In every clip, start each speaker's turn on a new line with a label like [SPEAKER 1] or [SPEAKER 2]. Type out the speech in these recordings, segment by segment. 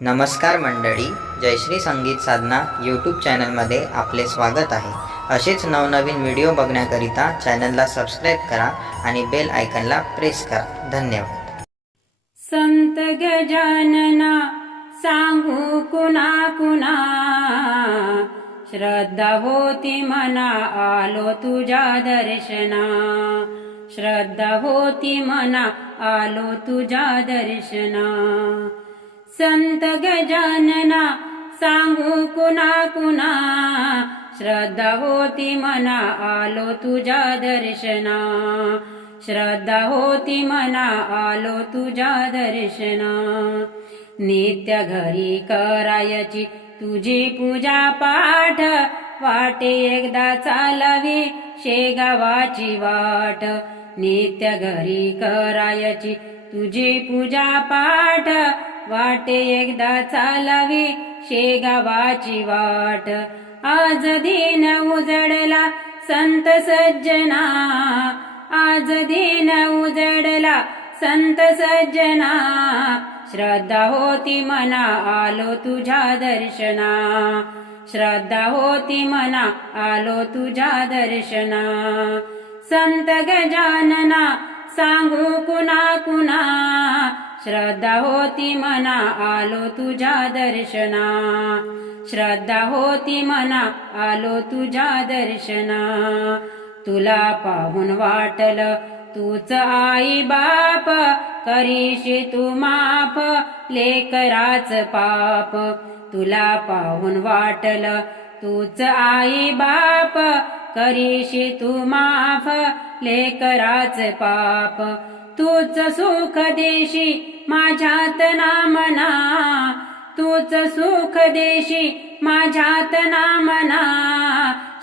[SPEAKER 1] नमस्कार मंडळी जयश्री संगीत साधना यूट्यूब चॅनलमध्ये आपले स्वागत आहे. असेच नवनवीन व्हिडिओ बघण्याकरिता चॅनलला सबस्क्राईब करा आणि बेल आयकनला प्रेस करा. धन्यवाद.
[SPEAKER 2] संत गजानना सांगू कुणा कुणा श्रद्धा होती मना आलो तुझ्या दर्शना. श्रद्धा होती मना आलो तुझ्या दर्शना. संत गजानना सांगू कुणा कुणा श्रद्धा होती मना आलो तुझ्या दर्शना. श्रद्धा होती मना आलो तुझ्या दर्शना. नित्य घरी करायची तुझी पूजा पाठ वाटे एकदा चालावी शेगावाची वाट. नित्य घरी करायची तुझी पूजा पाठ वाटे एकदा चालावी शेगावाची वाट. आज दिन उजडला संत सज्जना. आज दिन उजडला संत सज्जना. श्रद्धा होती मना आलो तुझ्या दर्शना. श्रद्धा होती मना आलो तुझ्या दर्शना. संत गजानना सांगू कुणा कुणा. श्रद्धा होती मना आलो तुझ्या दर्शना. श्रद्धा होती मना आलो तुझ्या दर्शना. तुला पाहून वाटल तूच आई बाप. करीशी तू माफ लेकराच पाप. तुला पाहून वाटल तूच आई बाप. करीशी तू माफ लेकराच पाप. तूच सुख देशी माझ्यात नामना तूच सुख देशी माझ्यात नामना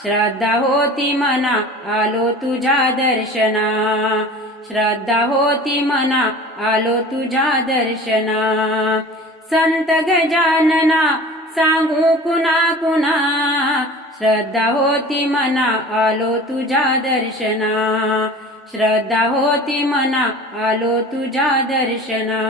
[SPEAKER 2] श्रद्धा होती मना आलो तुझ्या दर्शना. श्रद्धा होती मना आलो तुझ्या दर्शना. संत गजानना सांगू कुणा कुणा. श्रद्धा होती मना आलो तुझ्या दर्शना. श्रद्धा होती मना आलो तुझ्या दर्शना.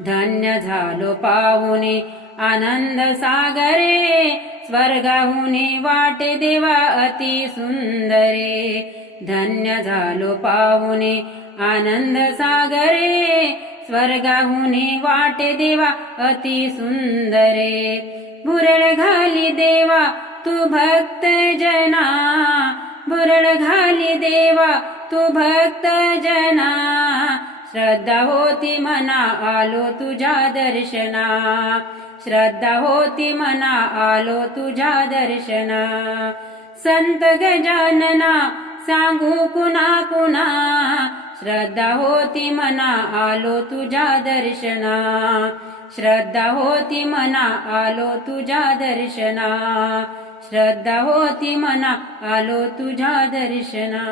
[SPEAKER 2] धन्य झालो पाहुणे आनंद सागरे. स्वर्गाहुने वाटे देवा अति सुंदरे. धन्य झालो पाहुणे आनंद सागरे. स्वर्गाहुने वाटे देवा अति सुंदरे. भुरळ घाली देवा तू भक्त भुरळ देवा तू भक्त जना. श्रद्धा होती मना आलो तुझ्या दर्शना. श्रद्धा होती मना आलो तुझ्या दर्शना. संत गजानना सांगू कुणा कुणा. श्रद्धा होती मना आलो तुझ्या दर्शना. श्रद्धा होती मना आलो तुझ्या दर्शना. श्रद्धा होती मना आलो तुझ्या दर्शना.